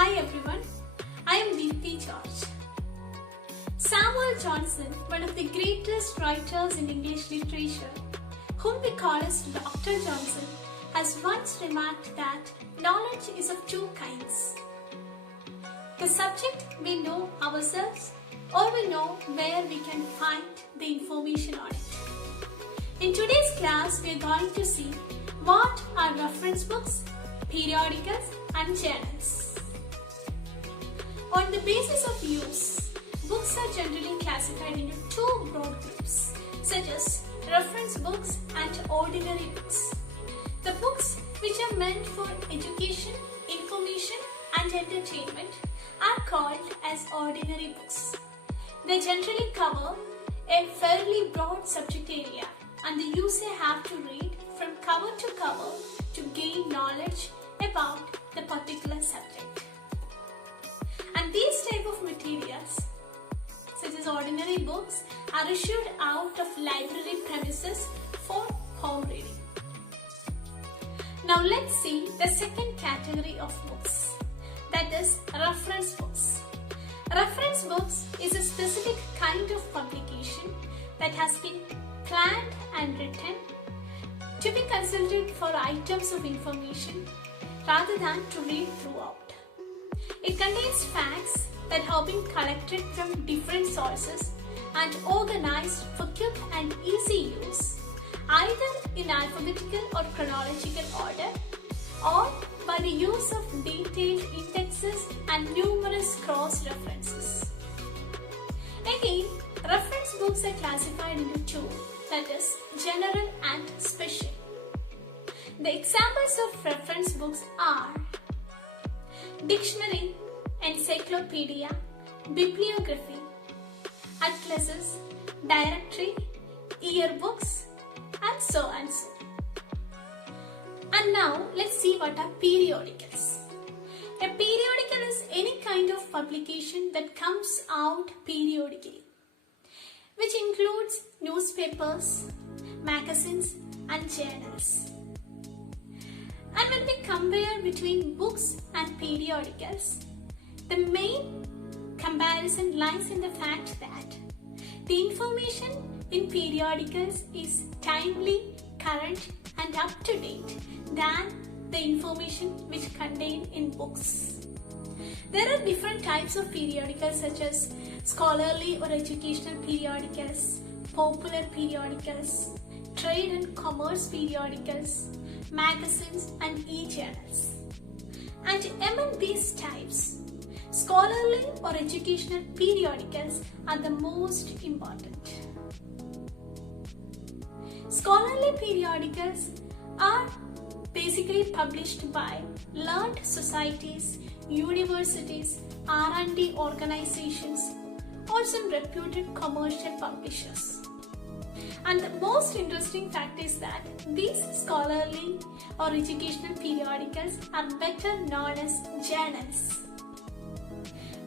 Hi everyone, I am Deepthi George. Samuel Johnson, one of the greatest writers in English literature, whom we call as Dr. Johnson, has once remarked that knowledge is of two kinds. The subject we know ourselves, or we know where we can find the information on it. In today's class, we are going to see what are reference books, periodicals and journals. On the basis of use, books are generally classified into two broad groups, such as reference books and ordinary books. The books which are meant for education, information and entertainment are called as ordinary books. They generally cover a fairly broad subject area and the user have to read from cover to cover to gain knowledge about the particular subject. And these type of materials, such as ordinary books, are issued out of library premises for home reading. Now let's see the second category of books, that is reference books. Reference books is a specific kind of publication that has been planned and written to be consulted for items of information rather than to read throughout. It contains facts that have been collected from different sources and organized for quick and easy use, either in alphabetical or chronological order, or by the use of detailed indexes and numerous cross-references. Again, reference books are classified into two, that is, general and special. The examples of reference books are dictionary, encyclopedia, bibliography, atlases, directory, yearbooks, and so and so. And now let's see what are periodicals. A periodical is any kind of publication that comes out periodically, which includes newspapers, magazines, and journals. And when we compare between books and periodicals, the main comparison lies in the fact that the information in periodicals is timely, current and up to date than the information which contained in books. There are different types of periodicals such as scholarly or educational periodicals, popular periodicals, trade and commerce periodicals, magazines and e-journals. And among these types, scholarly or educational periodicals are the most important. Scholarly periodicals are basically published by learned societies, universities, R&D organizations, or some reputed commercial publishers. And the most interesting fact is that these scholarly or educational periodicals are better known as journals,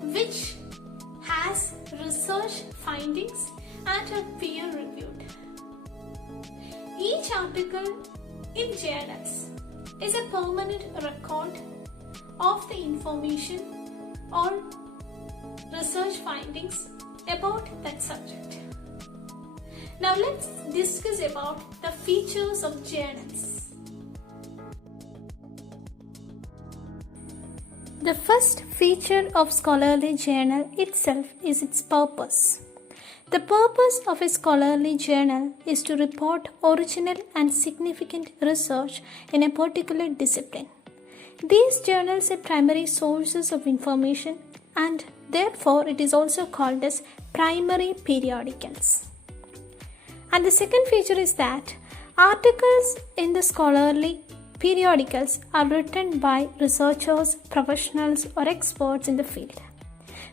which has research findings and are peer reviewed. Each article in journals is a permanent record of the information or research findings about that subject. Now let's discuss about the features of journals. The first feature of scholarly journal itself is its purpose. The purpose of a scholarly journal is to report original and significant research in a particular discipline. These journals are primary sources of information and therefore it is also called as primary periodicals. And the second feature is that articles in the scholarly periodicals are written by researchers, professionals or experts in the field.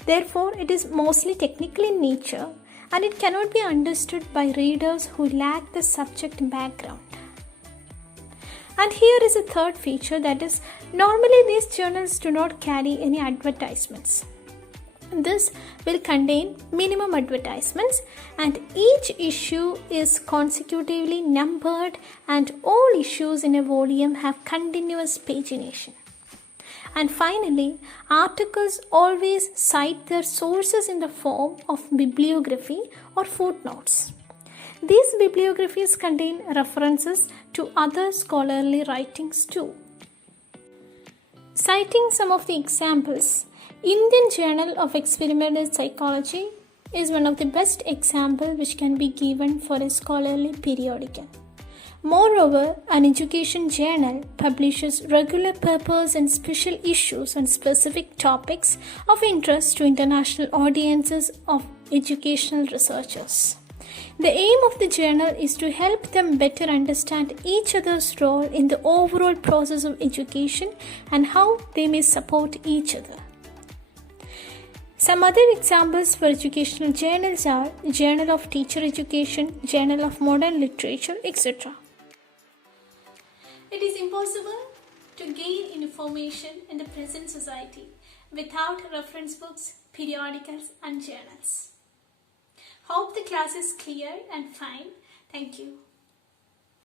Therefore, it is mostly technical in nature and it cannot be understood by readers who lack the subject background. And here is a third feature, that is, normally these journals do not carry any advertisements. This will contain minimum advertisements and each issue is consecutively numbered and all issues in a volume have continuous pagination. And finally, articles always cite their sources in the form of bibliography or footnotes. These bibliographies contain references to other scholarly writings too. Citing some of the examples, Indian Journal of Experimental Psychology is one of the best examples which can be given for a scholarly periodical. Moreover, an education journal publishes regular papers and special issues on specific topics of interest to international audiences of educational researchers. The aim of the journal is to help them better understand each other's role in the overall process of education and how they may support each other. Some other examples for educational journals are Journal of Teacher Education, Journal of Modern Literature, etc. It is impossible to gain information in the present society without reference books, periodicals, and journals. Hope the class is clear and fine. Thank you.